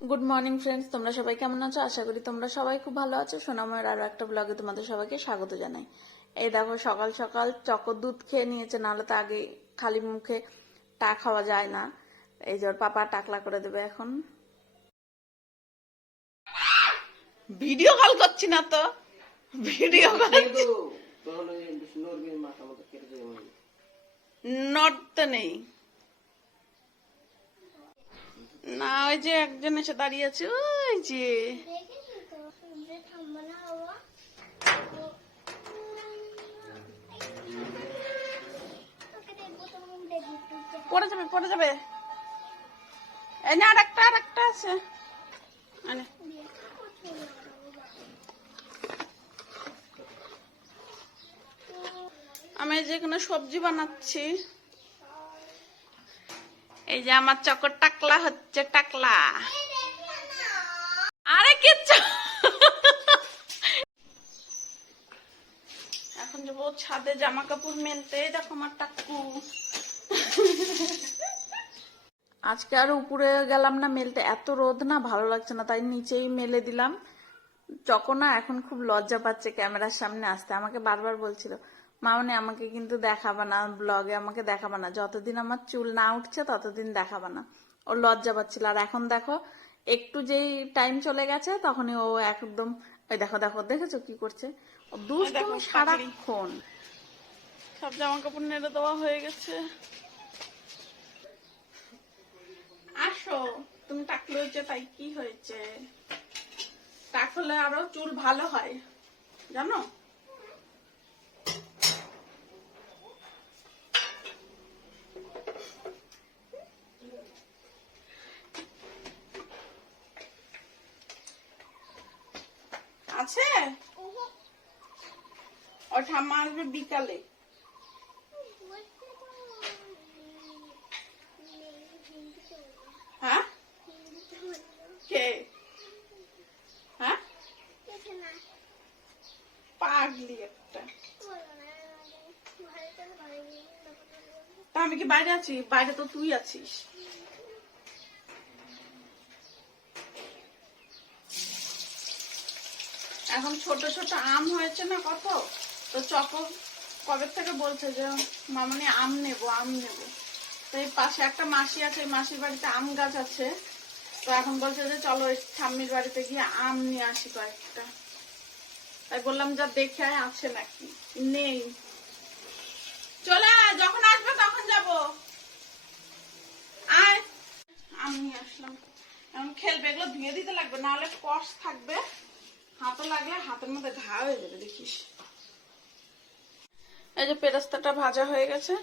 Good morning friends তোমরা সবাই কেমন আছো? আশা করি তোমরা সবাই খুব ভালো আছো। সোনাময়ের আরও একটা ব্লগে তোমাদের সবাইকে স্বাগত জানাই। এই দেখো সকাল সকাল চকর দুধ খেয়ে নিয়েছে নাহলে তো আগে খালি মুখে টা খাওয়া যায় না। এই যে পাপা টাকলা করে দেবে এখন। ভিডিও কল করছি না তো। ভিডিও কল কিন্তু তখন ওই নড়বির মাথা মতো কেটে দেবে মনে হয়। নড়তে নেই না ওই যে একজন এসে দাঁড়িয়ে আছে ওই যে। পড়ে যাবে পড়ে যাবে। এই না আরেকটা আরেকটা আছে। আনে। দিয়ে কোথায় আমি যেখানে সবজি বানাচ্ছি। এই যে আমার চকর টাকলা হচ্ছে টাকলা। আরে কিচ্ছু এখন যাব ছাদে জামা কাপড় মেলতে দেখো আমার টাকু। আজকে আর উপরে গেলাম না, মেলতে এত রোদ না, ভালো লাগছে না, তাই নিচেই মেলে দিলাম। যখন না এখন খুব লজ্জা পাচ্ছে ক্যামেরার সামনে আসতে। আমাকে বারবার বলছিল মামনি আমাকে কিন্তু দেখাবা না ব্লগে আমাকে দেখাবা না। যতদিন আমার চুল না উঠছে ততদিন দেখাবা না। ও লজ্জা পাচ্ছিল। আর এখন দেখো একটু যেই টাইম চলে গেছে তখনই ও একদম ওই দেখো দেখো দেখেছ কি করছে? সারাক্ষণ। সব জামা কাপড় নেড়ে দেওয়া হয়ে গেছে। আসো তুমি টাকলে হয়েছে তাই কি হয়েছে? টাক হলে আরও চুল ভালো হয় জানো? আছে? ও ঠাম্মা আসবে বিকালে। হ্যাঁ? কে? হ্যাঁ? একটা। আমি কি বাইরে আছি? বাইরে তো তুই আছিস। এখন ছোট ছোট আম হয়েছে না কত? তো চক কবে থেকে বলছে যে, মামনি, আম নেব আম নেব। তো এই পাশে একটা মাসি আছে, এই মাসির বাড়িতে আম গাছ আছে। তো এখন বলছে যে, চলো ওই ঠাম্মির বাড়িতে গিয়ে আম নিয়ে আসি কয়েকটা। তাই বললাম, যা দেখে আছে নাকি? নেই। চলে যখন আসবে তখন যাব। আয়। আমি নিয়ে আসলাম। এখন খেলবে, এগুলো ধুয়ে দিতে লাগবে, নাহলে কষ থাকবে। হাতে লাগলে হাতের মধ্যে ঘা হয়ে যাবে, দেখিস। এই যে পেরাস্তাটা ভাজা হয়ে গেছে,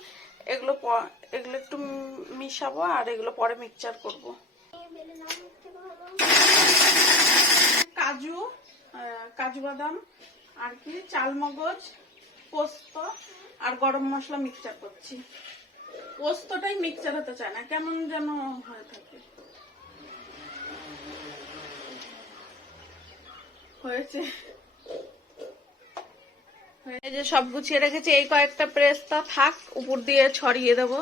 এগুলো এগুলো একটু মিশাবো আর এগুলো পরে মিক্সচার করব। কাজু কাজু বাদাম, আর কি, চালমগজ, পোস্ত আর গরম মশলা মিক্সচার করছি। পোস্তটাই মিক্সচার হতে চায় না, কেমন যেন হয়ে থাকে। হয়েছে। এই যে সব গুছিয়ে রেখেছি, এই কয়েকটা প্রেসটা থাক, উপর দিয়ে ছড়িয়ে দেবো।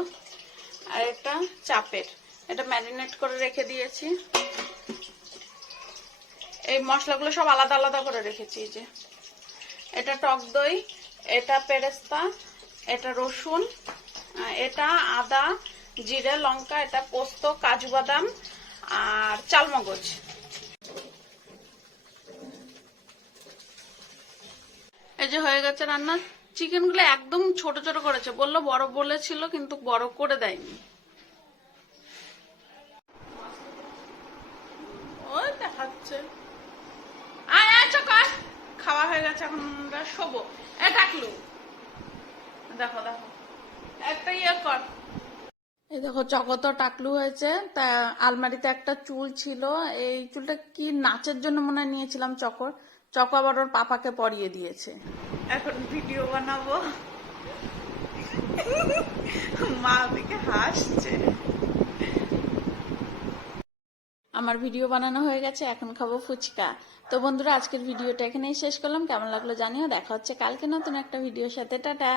আর এটা চাপের, এটা ম্যারিনেট করে রেখে দিয়েছি। এই মশলাগুলো সব আলাদা আলাদা করে রেখেছি যে। এটা টক দই, এটা পেরেস্তা, এটা রসুন এটা আদা, জিরে, লঙ্কা, এটা পোস্ত, কাজু বাদাম আর চালমগজ। এই যে হয়ে গেছে রান্না চিকেনগুলো একদম ছোট ছোট করেছে। বলল বড় বলেছিল, কিন্তু বড় করে দেয়নি। খাওয়া হয়ে গেছে শোবো। এ দেখো দেখো। ইয়ে কর। এই দেখো টাকলু হয়েছে। তা আলমারিতে একটা চুল ছিল। এই চুলটা কি নাচের জন্য মনে নিয়েছিলাম চকর। চক আবার ওর পাপাকে পরিয়ে দিয়েছে। এখন ভিডিও বানাবো। মা দিকে হাসছে। আমার ভিডিও বানানো হয়ে গেছে এখন খাব ফুচকা। তো বন্ধুরা আজকের ভিডিওটা এখানেই শেষ করলাম। কেমন লাগল জানিও। দেখা হচ্ছে কালকে নতুন একটা ভিডিওর সাথে। টাটা!